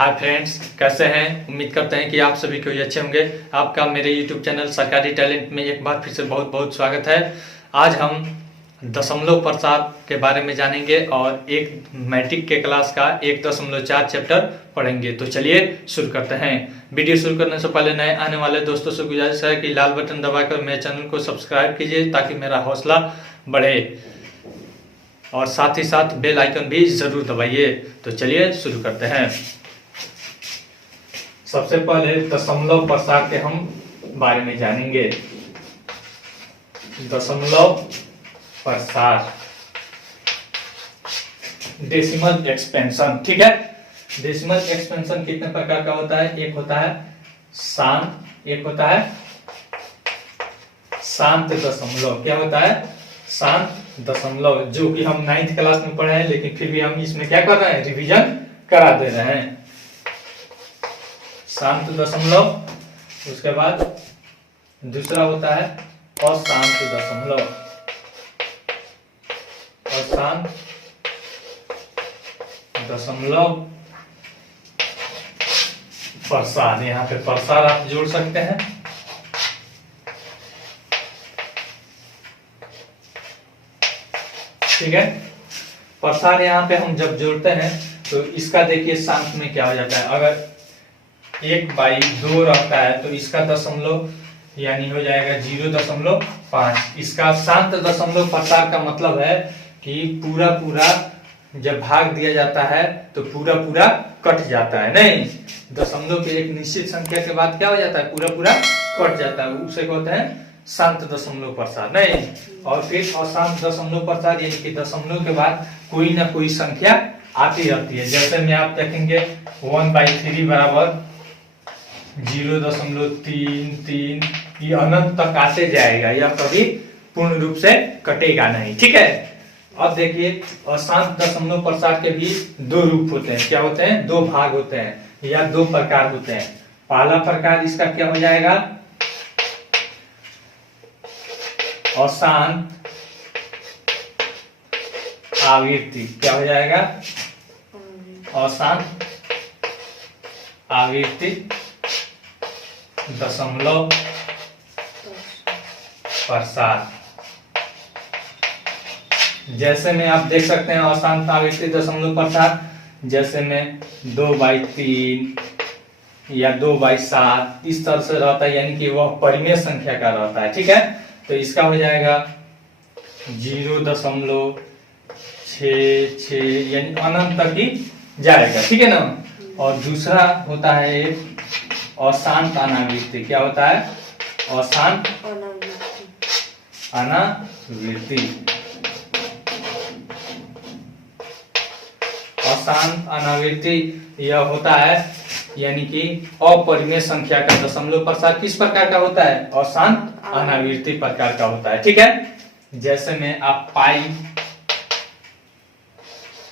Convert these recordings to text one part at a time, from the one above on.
Hi friends, कैसे हैं। उम्मीद करते हैं कि आप सभी कोई अच्छे होंगे। आपका मेरे यूट्यूब चैनल सरकारी टैलेंट में एक बार फिर से बहुत बहुत स्वागत है। आज हम दशमलव प्रसाद के बारे में जानेंगे और एक मैट्रिक के क्लास का 1.4 चैप्टर पढ़ेंगे। तो चलिए शुरू करते हैं। वीडियो शुरू करने से पहले नए आने वाले दोस्तों से गुजारिश है कि लाल बटन दबाकर मेरे चैनल को सब्सक्राइब कीजिए ताकि मेरा हौसला बढ़े और साथ ही साथ बेल आइकन भी जरूर दबाइए। तो चलिए शुरू करते हैं। सबसे पहले दशमलव प्रसाद के हम बारे में जानेंगे। दशमलव प्रसाद, डेसिमल एक्सपेंशन, ठीक है। डेसिमल एक्सपेंशन कितने प्रकार का होता है? एक होता है शांत, एक होता है शांत दशमलव। क्या होता है? शांत दशमलव, जो कि हम 9th क्लास में पढ़े हैं, लेकिन फिर भी हम इसमें क्या कर रहे हैं? रिवीजन करा दे रहे हैं। शांत दशमलव। उसके बाद दूसरा होता है अशांत दशमलव। अशांत दशमलव प्रसाद, यहाँ पे प्रसाद आप जोड़ सकते हैं। ठीक है। प्रसाद यहाँ पे हम जब जोड़ते हैं तो इसका देखिए शांत में क्या हो जाता है। अगर 1/2 रहता है तो इसका दशमलव यानी हो जाएगा 0.5। इसका शांत दशमलव प्रसाद का मतलब है कि पूरा पूरा जब भाग दिया जाता है तो पूरा पूरा कट जाता है। नहीं, दशमलव के एक निश्चित संख्या के बाद क्या हो जाता है? पूरा पूरा कट जाता है, उसे कहते हैं शांत दशमलव प्रसाद। नहीं, और फिर अशांत दशमलव प्रसाद यानी कि दशमलव के बाद कोई ना कोई संख्या आती रहती है। जैसे में आप देखेंगे 1/3 बराबर 0.33, ये अनंत तक आते जाएगा, यह कभी पूर्ण रूप से कटेगा नहीं। ठीक है। अब देखिए अशांत दशमलव प्रसाद के भी दो रूप होते हैं। क्या होते हैं? दो भाग होते हैं या दो प्रकार होते हैं। पहला प्रकार इसका क्या हो जाएगा? अशांत आवृत्ति। क्या हो जाएगा? अशांत आवृत्ति दशमलव प्रसाद। जैसे में आप देख सकते हैं अशांत आवृत्ति दशमलव प्रसाद, जैसे में 2/3 या 2/7 इस तरह से रहता है, यानी कि वह परिमेय संख्या का रहता है। ठीक है। तो इसका हो जाएगा 0.66 यानी अनंत तक ही जाएगा। ठीक है ना। और दूसरा होता है एक अशांत अनावृत्ति। क्या होता है? अशांत अनावृत्ति। अशांत अनावृत्ति यह होता है यानी कि अपरिमेय संख्या का दशमलव प्रसाद किस प्रकार का होता है? अशांत अनावृत्ति प्रकार का होता है। ठीक है। जैसे में आप पाई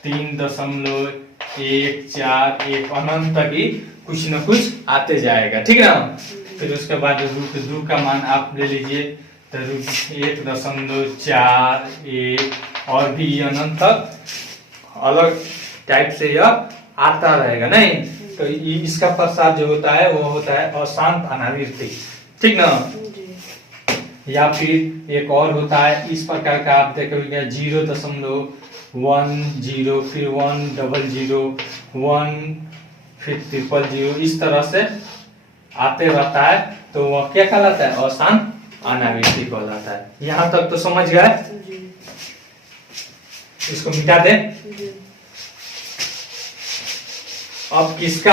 3.141 अनंत तक ही कुछ न कुछ आते जाएगा। ठीक है ना। फिर उसके बाद √2 का मान आप ले लीजिए तो √1.41 और भी अनंत तक अलग टाइप से यह आता रहेगा। नहीं, तो इसका प्रसाद जो होता है वो होता है अशांत अनावृत्ति। ठीक ना। या फिर एक और होता है इस प्रकार का, आप देखोगे 0.10 फिर 100 1 फिर 000 इस तरह से आते रहता है, तो वह क्या कहलाता है? अशांत अनावृत्ति कहलाता है। यहाँ तक तो समझ गए। इसको मिटा दे। अब किस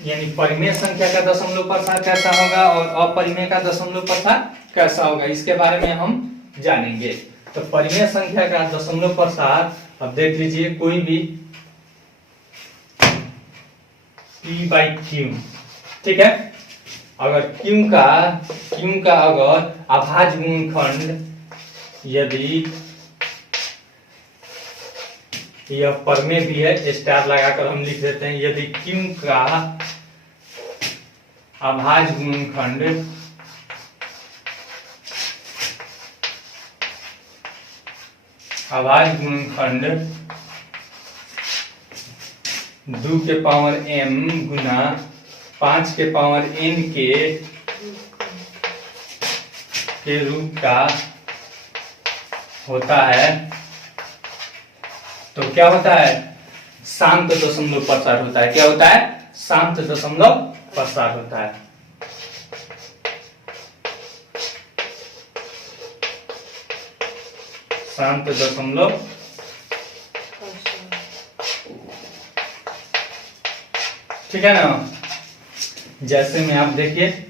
यानी परिमेय संख्या का दशमलव प्रसाद कैसा होगा और अपरिमेय का दशमलव प्रसाद कैसा होगा, इसके बारे में हम जानेंगे। तो परिमेय संख्या का दशमलव प्रसाद, अब देख लीजिए कोई भी p/q। ठीक है। अगर q का अगर अभाज्य गुणनखंड यदि यह परिमेय भी है, स्टार लगाकर हम लिख देते हैं, यदि q का अभाज्य गुणनखंड 2 के पावर m गुना 5 के पावर n के रूप का होता है, तो क्या होता है? शांत दशमलव प्रसार होता है। क्या होता है? शांत दशमलव प्रसार होता है। शांत दशमलव ठीक है ना। जैसे में आप देखिए,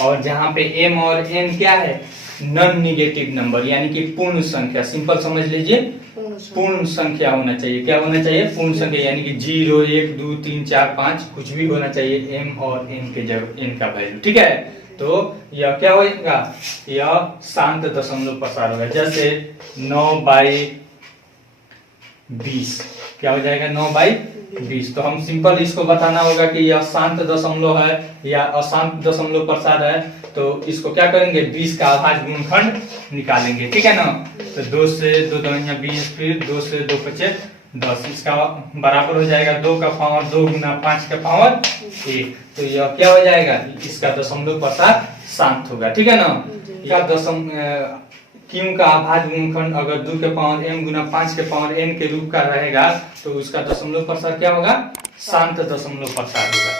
और जहां पे m और n क्या है? नॉन निगेटिव नंबर, यानी कि पूर्ण संख्या। सिंपल समझ लीजिए, पूर्ण संख्या होना चाहिए। क्या होना चाहिए? पूर्ण संख्या, यानी कि 0 1 2 3 4 5 कुछ भी होना चाहिए m और n के जगह n का वैल्यू। ठीक है, तो यह क्या होगा? यह शांत दशमलव प्रसार होगा। जैसे 9/20 क्या हो जाएगा? 9/20। तो हम सिंपल इसको बताना होगा कि यह शांत दशमलव है या अशांत दशमलव प्रसार है। तो इसको क्या करेंगे? 20 का अभाज्य गुणनखंड निकालेंगे। ठीक है ना। तो 2 से 2 दूनी 20, फिर 2 से 2 पचे 10, इसका बराबर हो जाएगा 2 का पावर 2 गुना 5 का पावर 1। तो यह क्या हो जाएगा? इसका दशमलव प्रसार शांत होगा। ठीक है ना। क्यों का अभाज्य गुणनखंड अगर 2 के पावर m गुना 5 के पावर n के रूप का रहेगा, तो उसका दशमलव प्रसार क्या होगा? शांत दशमलव प्रसार होगा।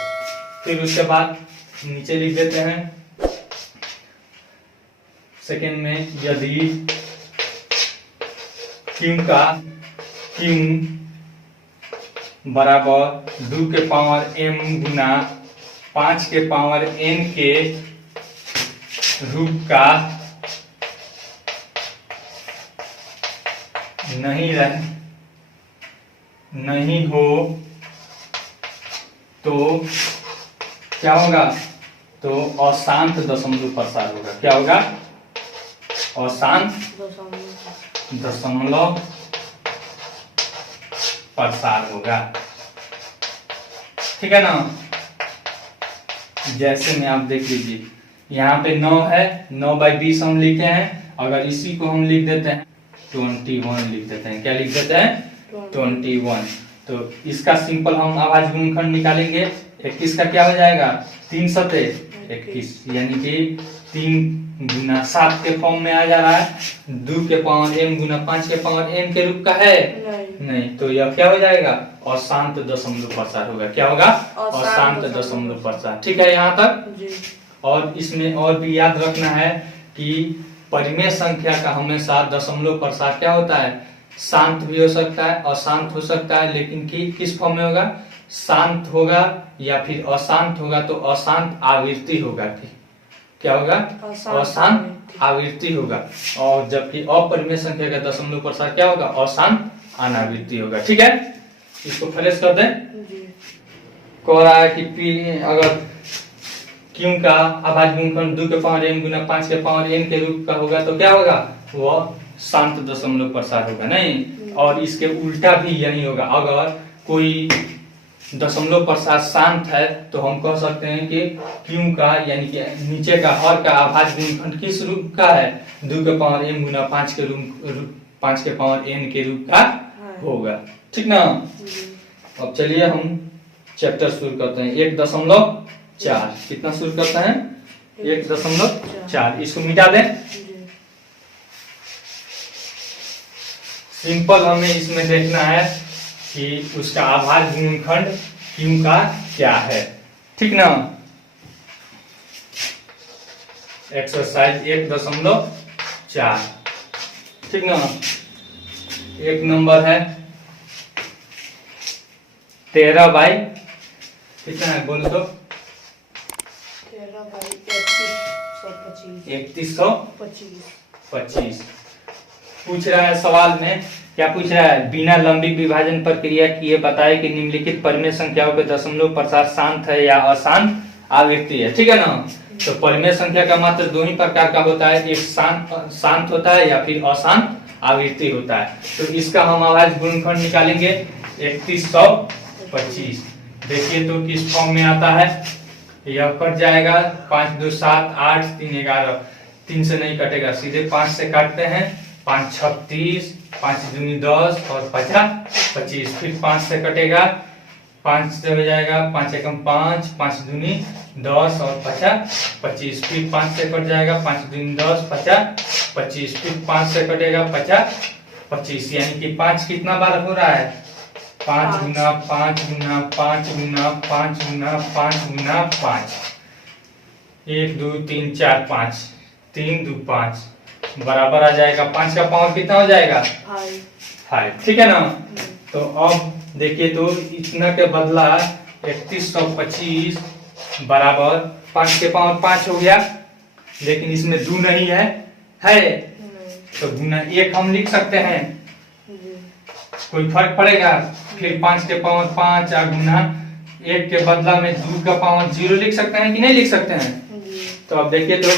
फिर उसके बाद नीचे लिख देते हैं सेकेंड में, यदि क्यू बराबर 2 के पावर m गुना 5 के पावर n के रूप का नहीं हो, तो क्या होगा? तो अशांत दशमलव प्रसार होगा। क्या होगा? अशांत दशमलव प्रसार होगा। ठीक है ना। जैसे में आप देख लीजिए, यहाँ पे 9 है, 9/20 हम लिखे हैं। अगर इसी को हम लिख देते हैं 21 लिख देते हैं। क्या लिख देते हैं? 21। तो इसका सिंपल हम अभाज्य गुणनखंड निकालेंगे। 21 का क्या हो जाएगा? 3 सते 21, यानी कि 3 गुना 7 के फॉर्म में आ जा रहा है। 2 के पावर m गुना 5 के पावर n के रूप का है नहीं। तो यह क्या हो जाएगा? अशांत दशमलव प्रसार होगा। क्या होगा? अशांत दशमलव प्रसार। ठीक है यहाँ तक। और इसमें और भी याद रखना है कि परिमेय संख्या का हमेशा दशमलव प्रसार क्या होता है? शांत भी हो सकता है, अशांत हो सकता है, लेकिन किस फॉर्म में होगा? शांत होगा या फिर अशांत होगा तो अशांत आवृत्ति होगा। क्या होगा? अशांत आवृत्ति होगा। और जबकि अपरिमेय संख्या का दशमलव प्रसार क्या होगा? अशांत अनावृत्ति होगा। ठीक है, इसको फ्लैश कर दें। कह रहा है कि अगर क्यों का अभाज्य गुणनखंड 2 के पावर m गुना 5 के पावर n के रूप का होगा, तो क्या होगा? वह शांत दशमलव प्रसार होगा। नहीं, और इसके उल्टा भी यही होगा। अगर कोई दशमलव प्रसार शांत है तो हम कह सकते हैं कि क्यों का, यानी कि नीचे का हर का अभाज्य गुणनखंड किस रूप का है? 2 के पावर m गुना 5 के पावर n के रूप का होगा। ठीक ना। अब चलिए हम चैप्टर शुरू करते हैं। 1.4 कितना शुरू करते हैं? 1.4। इसको मिटा दें। सिंपल हमें इसमें देखना है कि उसका अभाज्य गुणनखंड क्यों का क्या है। ठीक ना। एक्सरसाइज 1.4। ठीक ना। एक नंबर है 13 बाई कितना है? बोल दो। 3125 पूछ रहा है। सवाल में क्या पूछ रहा है? बिना लंबिक विभाजन प्रक्रिया किए बताए कि निम्नलिखित परिमेय संख्याओं के दशमलव प्रसार शांत है या अशांत आवृत्ति है। ठीक है ना। तो परिमेय संख्या का मात्र 2 ही प्रकार का होता है, एक शांत होता है या फिर अशांत आवृत्ति होता है। तो इसका हम अभाज्य गुणनखंड निकालेंगे 3125। देखिए तो किस फॉर्म में आता है? यह कट जाएगा 5 2 7 8 3 11, 3 से नहीं कटेगा, सीधे 5 से काटते हैं। 5 36 5 दूनी 10 और 50 25, फिर 5 से कटेगा, 5 से हो जाएगा 5 एकम 5, 5 दूनी 10 और 50 25, फिर 5 से कट जाएगा, 5 दूनी 10 50 25, फिर 5 से कटेगा 50 25, यानी कि 5 कितना बार हो रहा है? 5 गुना 5 गुना 5 गुना 5 गुना 5 गुना 5, 1 2 3 4 5, 3 2 5 बराबर आ जाएगा 5 का पावर कितना हो जाएगा? 5। ठीक है ना? तो अब देखिए तो इतना के बदला 3125 बराबर 5 के पावर 5 हो गया, लेकिन इसमें 2 नहीं है, तो गुना 1 हम लिख सकते हैं, कोई फर्क पड़ेगा? फिर 5 के पावर 5 और गुना 1 के बदला में 2 का पावर 0 लिख सकते हैं कि नहीं लिख सकते हैं? तो अब देखिए तो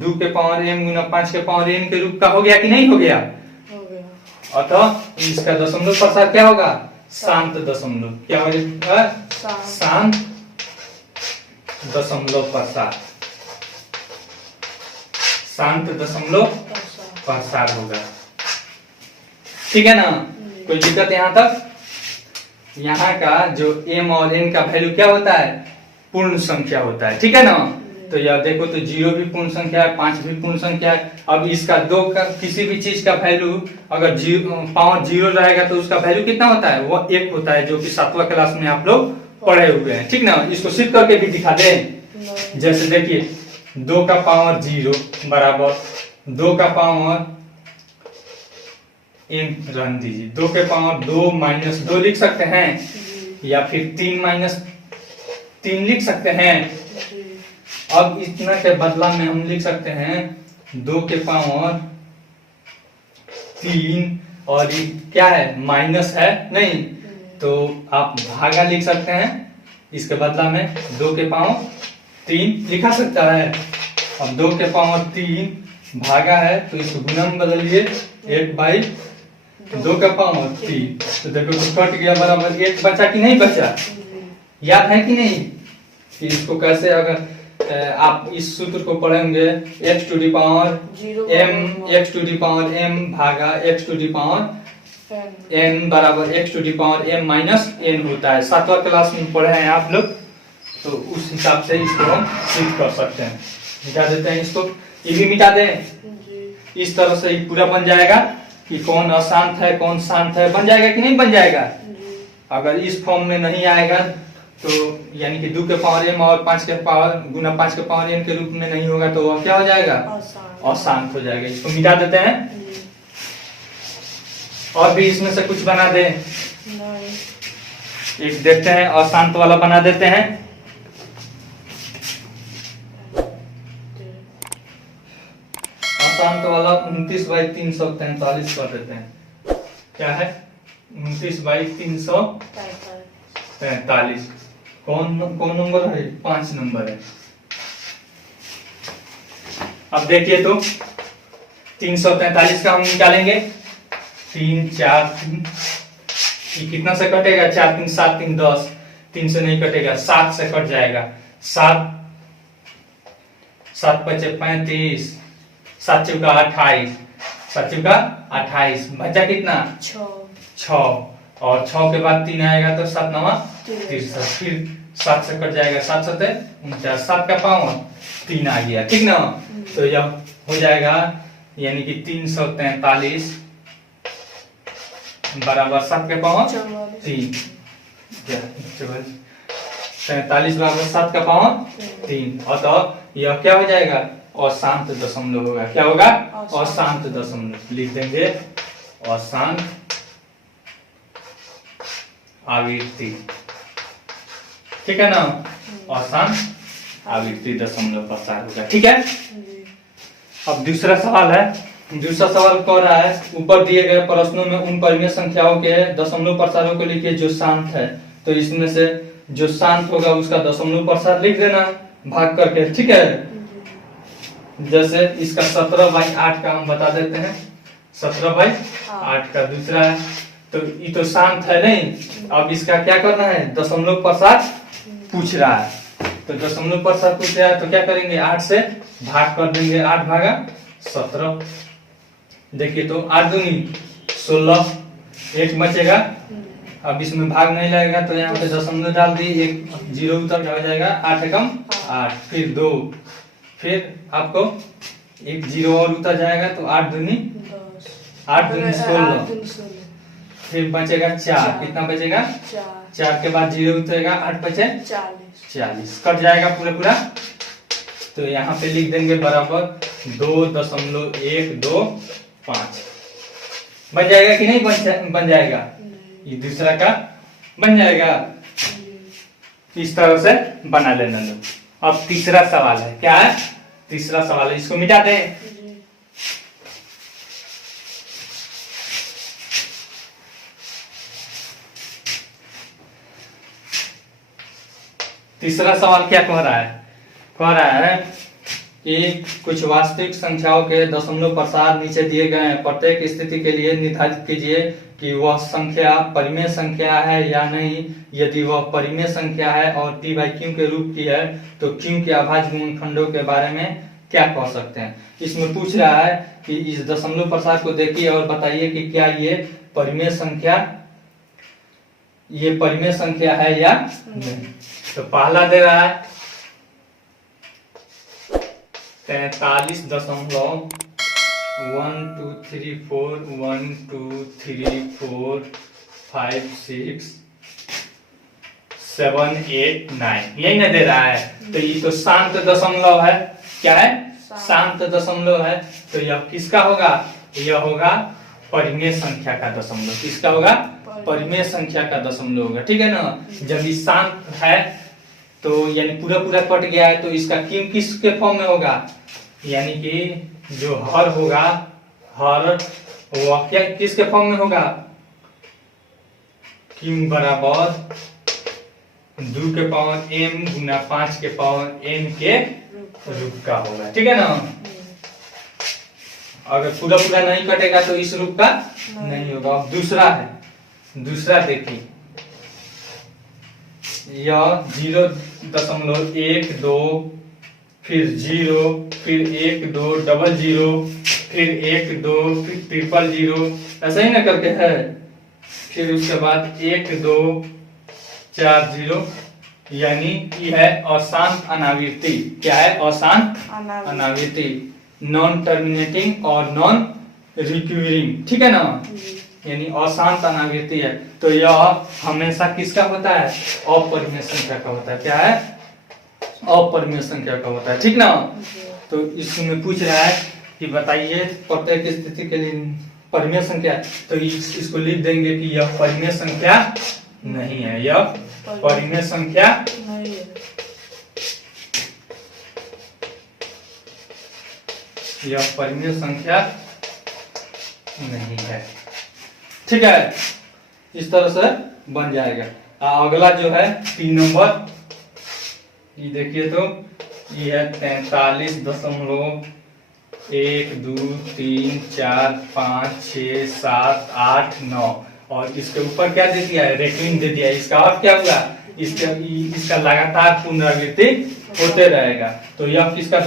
2 के पावर m गुना 5 के पावर n के रूप का हो गया कि नहीं हो गया? अतः इसका दशमलव प्रसार क्या होगा? शांत दशमलव। क्या होगा? शांत दशमलव प्रसार। शांत दशमलव प्रसार होगा। ठीक है ना? कोई दिक्कत यहाँ तक? यहाँ का जो m और n का वैल्यू क्या होता है? पूर्ण संख्या होता है। ठीक है ना? तो यह देखो तो 0 भी पूर्ण संख्या है, 5 भी पूर्ण संख्या है। अब इसका 2 का किसी भी चीज का वैल्यू अगर पावर 0 रहेगा तो उसका वैल्यू कितना होता है? वो 1 होता है, जो कि 7वां क्लास में आप लोग पढ़े हुए हैं। ठीक ना? इसको सिद्ध करके भी दिखा दें। जैसे देखिए 2 का पावर 0 बराबर 2 का पावर n रहने दीजिए, 2 के पावर 2 माइनस 2 लिख सकते हैं, या फिर 3 माइनस 3 लिख सकते हैं। अब इतना के बदला में हम लिख सकते हैं 2 के पावर 3, और ये क्या है? माइनस है नहीं, तो आप भागा लिख सकते हैं। इसके बदला में 2 के पावर 3 लिखा सकता है। अब 2 के पावर 3 भागा है तो इसको गुना में बदलिए, 1/2 का पावर 3, तो देखो तो कट गया, बराबर 1 बचा कि नहीं बचा? याद है कि नहीं कि इसको कैसे अगर आप इस सूत्र को पढ़ेंगे, x to the power m, x to the power m भागा x to the power n बराबर x to the power m minus n होता है। 7वां क्लास में पढ़े हैं आप लोग, तो उस हिसाब से इसको हम सिद्ध कर सकते हैं। मिटा देते हैं इसको, ये भी मिटा दें। इस तरह से पूरा बन जाएगा कि कौन अशांत है कौन शांत है, बन जाएगा कि नहीं बन जाएगा? अगर इस फॉर्म में नहीं आएगा तो यानी कि 2 के पावर m और 5 के पावर गुना 5 के पावर n के रूप में नहीं होगा, तो वह क्या हो जाएगा? अशांत हो जाएगा। इसको मिटा देते हैं। और भी इसमें से कुछ बना दें। एक देखते हैं, अशांत वाला बना देते हैं। अशांत वाला 29/343 कर देते हैं। क्या है? 29/343। कौन नंबर है? 5 नंबर है। अब देखिए तो 343 का हम निकालेंगे, 3 4 3, ये कितना से कटेगा? 4 3 7 3 10, 3 से नहीं कटेगा, 7 से कट जाएगा। 7 7 5 35, 7 चौका 28, 7 चौका 28, बचा कितना? 6, और 6 के बाद 3 आएगा तो 7 9 63, फिर 7 से कट जाएगा, 7 7 49, 7 का पावर 3 आ गया। ठीक ना? तो यह हो जाएगा यानी कि 343 बराबर 7 के पावर 3, 43 बराबर 7 का पावर 3। अतः यह क्या हो जाएगा? अशांत दशमलव होगा। क्या होगा? अशांत दशमलव। लिख देंगे अशांत आवृत्ति। ठीक है ना? अशांत आवृत्ति दशमलव प्रसार होगा। ठीक है? अब दूसरा सवाल है। दूसरा सवाल कह रहा है, ऊपर दिए गए प्रश्नों में उन परिमेय संख्याओं के दशमलव प्रसारों को लिखिए जो शांत है। तो इसमें से जो शांत होगा उसका दशमलव प्रसार लिख देना भाग करके। ठीक है? जैसे इसका 17/8 का हम बता देते हैं। 17/8 का दूसरा है, तो ये तो शांत है नहीं। अब इसका क्या करना है? दशमलव प्रसार पूछ रहा है, तो दशमलव प्रसार पूछ रहा है तो क्या करेंगे? 8 से भाग कर देंगे, 8 भागा 17। देखिए तो 8 दूनी 16, एक बचेगा। अब इसमें भाग नहीं लगेगा तो यहाँ पे दशमलव डाल दी, एक 0 उतर हो जाएगा, 8 एकम 8, फिर 2, फिर आपको एक 0 और उतर जाएगा तो 8 दूनी 8 दूनी 16, फिर बचेगा 4, कितना बचेगा 4 के बाद 0 उतरेगा, 8 बचे 40, कट जाएगा पूरा। तो यहाँ पे लिख देंगे बराबर 2.125। बन जाएगा कि नहीं बन जाएगा? ये दूसरा का बन जाएगा। इस तरह से बना लेना लोग। अब तीसरा सवाल है, क्या है तीसरा सवाल है, इसको मिटा दे। तीसरा सवाल क्या कह रहा है? कह रहा है कि कुछ वास्तविक संख्याओं के दशमलव प्रसार नीचे दिए गए हैं, प्रत्येक स्थिति के लिए निर्धारित कीजिए कि वह संख्या परिमेय संख्या है या नहीं। यदि वह परिमेय संख्या है और p बाई q के रूप की है तो q के अभाज्य गुणनखंडों के बारे में क्या कह सकते हैं। इसमें पूछ रहा है कि इस दशमलव प्रसार को देखिए और बताइए कि क्या ये परिमेय संख्या है या नहीं। तो पहला दे रहा है 43.123456789 यही ना दे रहा है। तो ये तो शांत दशमलव है। क्या है? शांत दशमलव है। तो यह किसका होगा? यह होगा परिमेय संख्या का दशमलव। किसका होगा? परिमेय संख्या का दशमलव होगा। ठीक है ना। जब ये शांत है तो यानी पूरा कट गया है तो इसका q किसके फॉर्म में होगा? यानी कि जो हर होगा, हर वह क्या किसके फॉर्म में होगा? q बराबर 2 के पावर m गुना 5 के पावर n के रूप का होगा। ठीक है ना। अगर पूरा नहीं कटेगा तो इस रूप का नहीं होगा। अब दूसरा है, दूसरा देखिए, यह 0.12 फिर 0 फिर 1 2 00 फिर 1 2 फिर 000 ऐसा ही ना करके है। फिर उसके बाद 1 2 4 0 यानी ये है अशांत अनावृत्ति। क्या है? अशांत अनावृत्ति, नॉन टर्मिनेटिंग और नॉन रिक्यूरिंग। ठीक है ना। यानी अशांत अनावृत्ति है। तो यह हमेशा किसका होता है? अपरिमेय संख्या का होता है। क्या है? अपरिमेय संख्या का होता है। ठीक ना। तो इसमें पूछ रहा है कि बताइए प्रत्येक स्थिति के लिए परिमेय संख्या। तो इसको लिख देंगे कि यह परिमेय संख्या नहीं है। यह परिमेय संख्या नहीं है। यह परिमेय संख्या नहीं है। ठीक है। इस तरह से बन जाएगा। अगला जो है 3 नंबर, ये देखिए तो ये है 43.123456789 और इसके ऊपर क्या दे दिया है? रेखिंग दे दिया है। इसका अर्थ क्या हुआ? इसका लगातार पुनरावृत्ति होते रहेगा। तो यह किसका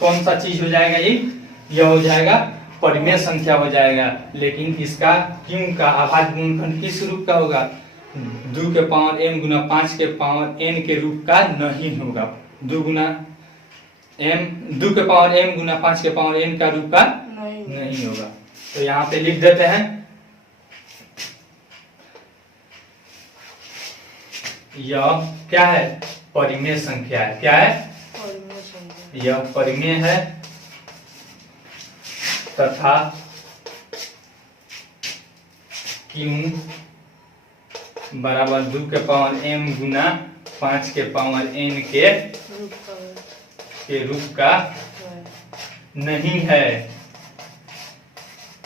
कौन सा चीज हो जाएगा? यह हो जाएगा परिमेय संख्या हो जाएगा। लेकिन इसका q का अभाज्य गुणनखंड किस रूप का होगा? 2 के पावर m गुना 5 के पावर n के रूप का नहीं होगा। 2 के पावर m गुना 5 के पावर n का रूप का नहीं होगा। तो यहाँ पे लिख देते हैं, यह क्या है? परिमेय संख्या है। क्या है? यह परिमेय है तथा q बराबर 2 के पावर m गुना 5 के पावर n के रूप का नहीं है।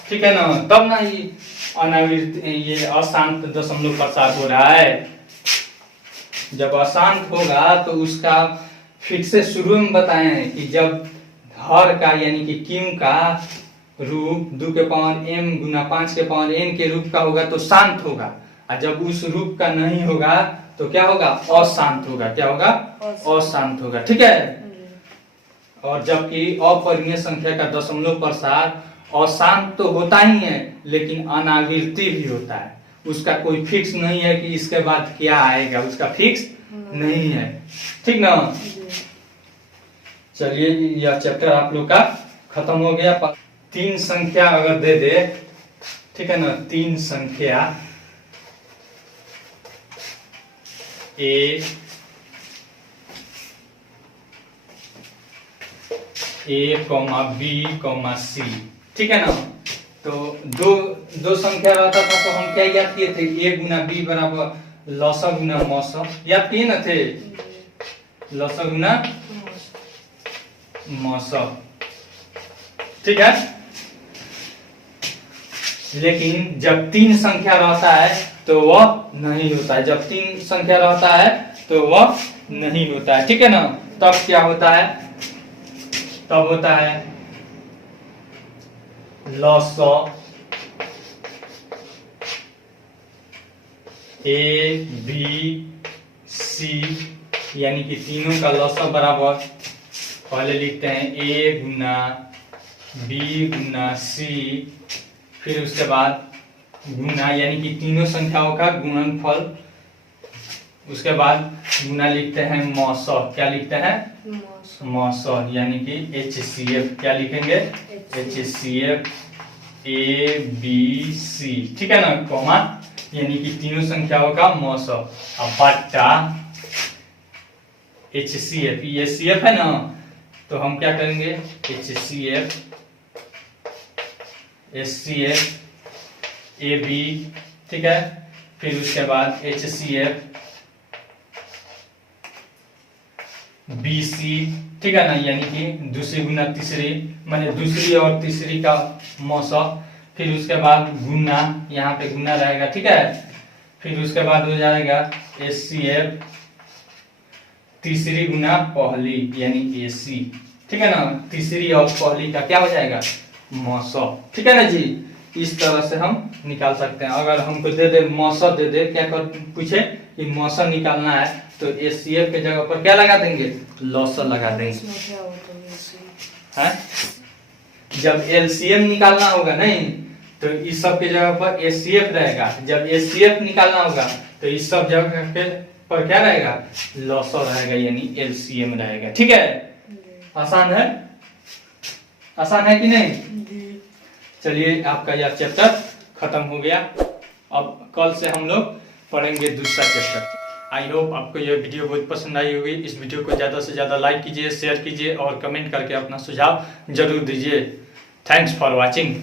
ठीक है ना। तब ना ये अनावृत्ति, ये अशांत दशमलव प्रसार हो रहा है। जब अशांत होगा तो उसका फिर से शुरू में बताए हैं कि जब हर का यानी कि q का रूप 2 के पावर m गुना 5 के पावर n के रूप का होगा तो शांत होगा। और जब उस रूप का नहीं होगा तो क्या होगा? अशांत होगा। क्या होगा? अशांत होगा। ठीक है। और जबकि अपरिमेय संख्या का दशमलव प्रसार अशांत तो होता ही है लेकिन अनावृत्ति भी होता है, उसका कोई फिक्स नहीं है कि इसके बाद क्या आएगा, उसका फिक्स नहीं है, ठीक ना। चलिए यह चैप्टर आप लोग का खत्म हो गया। 3 संख्या अगर दे दे, ठीक है ना, 3 संख्या A B, C, ठीक है ना। तो दो संख्या रहता था तो हम क्या याद किए थे, A गुना B बराबर लसा गुना मौसा, याद किए ना थे, लसा गुना मौसा, ठीक है। लेकिन जब 3 संख्या रहता है तो वह नहीं होता है, जब 3 संख्या रहता है तो वह नहीं होता है, ठीक है ना। तब क्या होता है, तब होता है लसा A B C, यानी कि तीनों का लसा बराबर, पहले लिखते हैं A Guna B Guna C, फिर उसके बाद गुना यानी कि तीनों संख्याओं का गुणनफल, उसके बाद गुना लिखते हैं मौसा, क्या लिखते हैं मौसा, यानी कि HCF, क्या लिखेंगे HCF A B C, ठीक है ना, कॉमा यानी कि तीनों संख्याओं का मौसा, अब बट्टा HCF, ये CF है ना, तो हम क्या करेंगे HCF SCF AB, ठीक है, फिर उसके बाद HCF BC, ठीक है ना, यानी कि दूसरी गुना तीसरी, माने दूसरी और तीसरी का मौसा, फिर उसके बाद गुना, यहाँ पे गुना रहेगा, ठीक है, फिर उसके बाद हो जाएगा SCF तीसरी गुना पहली यानी AC, ठीक है ना, तीसरी और पहली का क्या हो जाएगा मौसा, ठीक है ना जी। इस तरह से हम निकाल सकते हैं। अगर हमको दे दे मौसा, दे दे क्या कर पूछे कि मौसा निकालना है तो HCF के जगह पर क्या लगा देंगे, लौसा लगा देंगे, है। जब LCM निकालना होगा नहीं तो इस सब के जगह पर HCF रहेगा, जब HCF निकालना होगा तो इस सब जगह के पर क्या रहेगा लौसा रहेगा, यानी LCM रहेगा, ठीक है। आसान है, आसान है कि नहीं। चलिए आपका यह चैप्टर खत्म हो गया। अब कल से हम लोग पढ़ेंगे दूसरा चैप्टर। आई होप आपको यह वीडियो बहुत पसंद आई होगी। इस वीडियो को ज़्यादा से ज़्यादा लाइक कीजिए, शेयर कीजिए और कमेंट करके अपना सुझाव जरूर दीजिए। Thanks for watching.